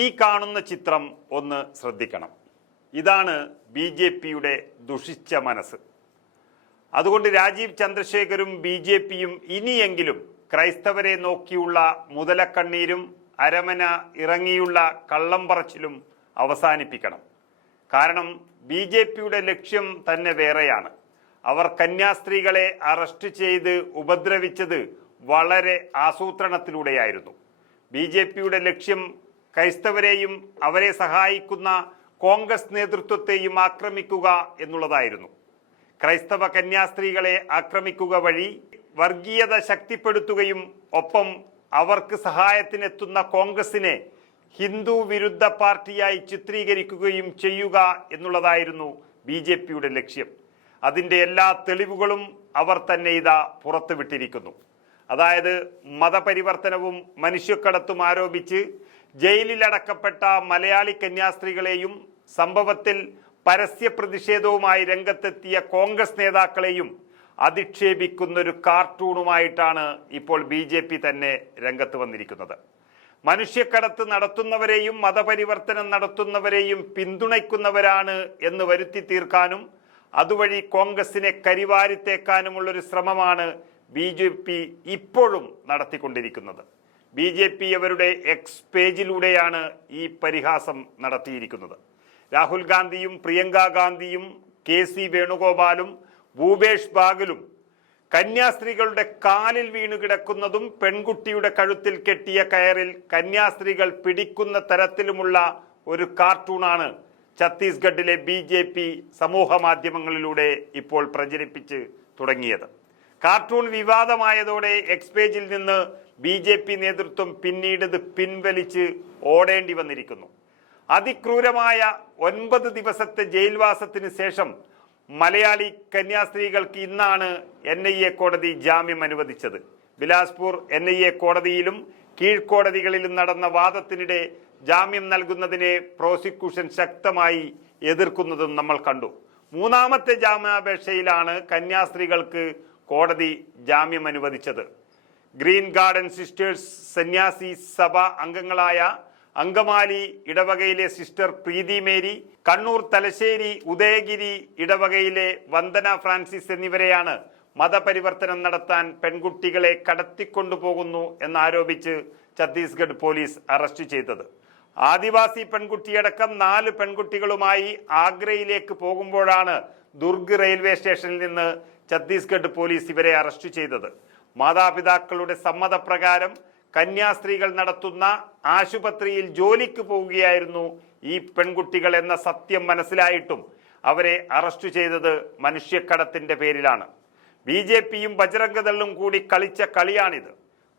ഈ കാണുന്ന ചിത്രം ഒന്ന് ശ്രദ്ധിക്കണം. ഇതാണ് BJPയുടെ ദുഷിച്ച മനസ്സ്. അതുകൊണ്ട് രാജീവ് ചന്ദ്രശേഖരും BJPയും ഇനിയെങ്കിലും ക്രൈസ്തവരെ നോക്കിയുള്ള മുതലക്കണ്ണീരും അരമന ഇറങ്ങിയുള്ള കള്ളം പറച്ചിലും അവസാനിപ്പിക്കണം. കാരണം BJPയുടെ ലക്ഷ്യം തന്നെ വേറെയാണ്. അവർ കന്യാസ്ത്രീകളെ അറസ്റ്റ് ചെയ്ത് ഉപദ്രവിച്ചത് വളരെ ആസൂത്രണത്തിലൂടെയായിരുന്നു. BJPയുടെ ലക്ഷ്യം ക്രൈസ്തവരെയും അവരെ സഹായിക്കുന്ന കോൺഗ്രസ് നേതൃത്വത്തെയും ആക്രമിക്കുക എന്നുള്ളതായിരുന്നു. ക്രൈസ്തവ കന്യാസ്ത്രീകളെ ആക്രമിക്കുക വഴി വർഗീയത ശക്തിപ്പെടുത്തുകയും ഒപ്പം അവർക്ക് സഹായത്തിനെത്തുന്ന കോൺഗ്രസിനെ ഹിന്ദു വിരുദ്ധ പാർട്ടിയായി ചിത്രീകരിക്കുകയും ചെയ്യുക എന്നുള്ളതായിരുന്നു BJPയുടെ ലക്ഷ്യം. അതിൻ്റെ എല്ലാ തെളിവുകളും അവർ തന്നെ ഇതാ പുറത്തുവിട്ടിരിക്കുന്നു. അതായത് മതപരിവർത്തനവും മനുഷ്യക്കടത്തും ആരോപിച്ച് ജയിലിലടക്കപ്പെട്ട മലയാളി കന്യാസ്ത്രീകളെയും സംഭവത്തിൽ പരസ്യ പ്രതിഷേധവുമായി രംഗത്തെത്തിയ കോൺഗ്രസ് നേതാക്കളെയും അധിക്ഷേപിക്കുന്നൊരു കാർട്ടൂണുമായിട്ടാണ് ഇപ്പോൾ BJP തന്നെ രംഗത്ത് വന്നിരിക്കുന്നത്. മനുഷ്യക്കടത്ത് നടത്തുന്നവരെയും മതപരിവർത്തനം നടത്തുന്നവരെയും പിന്തുണയ്ക്കുന്നവരാണ് എന്ന് വരുത്തി തീർക്കാനും അതുവഴി കോൺഗ്രസിനെ കരിവാരിത്തേക്കാനുമുള്ളൊരു ശ്രമമാണ് BJP ഇപ്പോഴും നടത്തിക്കൊണ്ടിരിക്കുന്നത്. BJP അവരുടെ എക്സ് പേജിലൂടെയാണ് ഈ പരിഹാസം നടത്തിയിരിക്കുന്നത്. രാഹുൽ ഗാന്ധിയും പ്രിയങ്ക ഗാന്ധിയും KC വേണുഗോപാലും ഭൂപേഷ് ബാഗലും കന്യാസ്ത്രീകളുടെ കാലിൽ വീണു കിടക്കുന്നതും പെൺകുട്ടിയുടെ കഴുത്തിൽ കെട്ടിയ കയറിൽ കന്യാസ്ത്രീകൾ പിടിക്കുന്ന തരത്തിലുമുള്ള ഒരു കാർട്ടൂണാണ് ഛത്തീസ്ഗഡിലെ BJP സമൂഹ മാധ്യമങ്ങളിലൂടെ ഇപ്പോൾ പ്രചരിപ്പിച്ച് തുടങ്ങിയത്. കാർട്ടൂൺ വിവാദമായതോടെ എക്സ് പേജിൽ നിന്ന് BJP നേതൃത്വം പിന്നീട് ഇത് പിൻവലിച്ച് ഓടേണ്ടി വന്നിരിക്കുന്നു. അതിക്രൂരമായ 9 ദിവസത്തെ ജയിൽവാസത്തിന് ശേഷം മലയാളി കന്യാസ്ത്രീകൾക്ക് ഇന്നാണ് NIA കോടതി ജാമ്യം അനുവദിച്ചത്. ബിലാസ്പൂർ NIA കോടതിയിലും കീഴ്ക്കോടതികളിലും നടന്ന വാദത്തിനിടെ ജാമ്യം നൽകുന്നതിനെ പ്രോസിക്യൂഷൻ ശക്തമായി എതിർക്കുന്നതും നമ്മൾ കണ്ടു. മൂന്നാമത്തെ ജാമ്യാപേക്ഷയിലാണ് കന്യാസ്ത്രീകൾക്ക് കോടതി ജാമ്യം അനുവദിച്ചത്. ഗ്രീൻ ഗാർഡൻ സിസ്റ്റേഴ്സ് സന്യാസി സഭ അംഗങ്ങളായ അങ്കമാലി ഇടവകയിലെ സിസ്റ്റർ പ്രീതി മേരി, കണ്ണൂർ തലശ്ശേരി ഉദയഗിരി ഇടവകയിലെ വന്ദന ഫ്രാൻസിസ് എന്നിവരെയാണ് മതപരിവർത്തനം നടത്താൻ പെൺകുട്ടികളെ കടത്തിക്കൊണ്ടുപോകുന്നു എന്നാരോപിച്ച് ഛത്തീസ്ഗഡ് പോലീസ് അറസ്റ്റ് ചെയ്തത്. ആദിവാസി പെൺകുട്ടിയടക്കം 4 പെൺകുട്ടികളുമായി ആഗ്രയിലേക്ക് പോകുമ്പോഴാണ് ദുർഗ് റെയിൽവേ സ്റ്റേഷനിൽ നിന്ന് ഛത്തീസ്ഗഡ് പോലീസ് ഇവരെ അറസ്റ്റ് ചെയ്തത്. മാതാപിതാക്കളുടെ സമ്മതപ്രകാരം കന്യാസ്ത്രീകൾ നടത്തുന്ന ആശുപത്രിയിൽ ജോലിക്ക് പോവുകയായിരുന്നു ഈ പെൺകുട്ടികൾ എന്ന സത്യം മനസ്സിലായിട്ടും അവരെ അറസ്റ്റ് ചെയ്തത് മനുഷ്യക്കടത്തിന്റെ പേരിലാണ്. BJPയും ബജ്രംഗദളും കൂടി കളിച്ച കളിയാണിത്.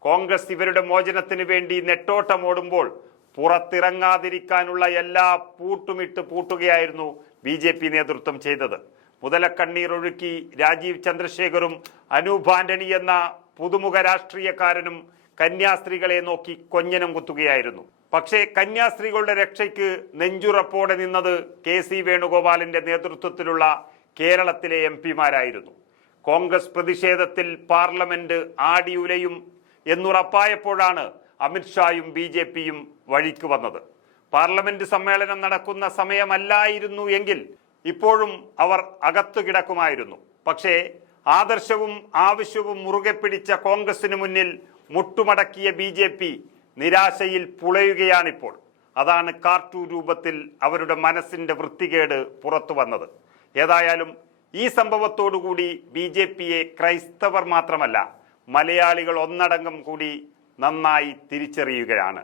കോൺഗ്രസ് ഇവരുടെ മോചനത്തിന് വേണ്ടി നെട്ടോട്ടമോടുമ്പോൾ പുറത്തിറങ്ങാതിരിക്കാനുള്ള എല്ലാ പൂട്ടുമിട്ട് പൂട്ടുകയായിരുന്നു BJP നേതൃത്വം ചെയ്തത്. മുതലക്കണ്ണീരൊഴുക്കി രാജീവ് ചന്ദ്രശേഖറും അനൂപ് ആന്റണി എന്ന പുതുമുഖ രാഷ്ട്രീയക്കാരനും കന്യാസ്ത്രീകളെ നോക്കി കൊഞ്ഞനം കുത്തുകയായിരുന്നു. പക്ഷേ കന്യാസ്ത്രീകളുടെ രക്ഷയ്ക്ക് നെഞ്ചുറപ്പോടെ നിന്നത് KC വേണുഗോപാലിന്റെ നേതൃത്വത്തിലുള്ള കേരളത്തിലെ MP മാരായിരുന്നു. കോൺഗ്രസ് പ്രതിഷേധത്തിൽ പാർലമെന്റ് ആടിയുലയും എന്നുറപ്പായപ്പോഴാണ് അമിത്ഷായും BJPയും വഴിക്ക് വന്നത്. പാർലമെന്റ് സമ്മേളനം നടക്കുന്ന സമയമല്ലായിരുന്നു എങ്കിൽ ഇപ്പോഴും അവർ അകത്തു കിടക്കുമായിരുന്നു. പക്ഷേ ആദർശവും ആവശ്യവും മുറുകെ പിടിച്ച കോൺഗ്രസിന് മുന്നിൽ മുട്ടുമടക്കിയ BJP നിരാശയിൽ പുളയുകയാണിപ്പോൾ. അതാണ് കാർട്ടൂൺ രൂപത്തിൽ അവരുടെ മനസ്സിന്റെ വൃത്തികേട് പുറത്തു വന്നത്. ഏതായാലും ഈ സംഭവത്തോടുകൂടി BJPയെ ക്രൈസ്തവർ മാത്രമല്ല മലയാളികൾ ഒന്നടങ്കം കൂടി നന്നായി തിരിച്ചറിയുകയാണ്.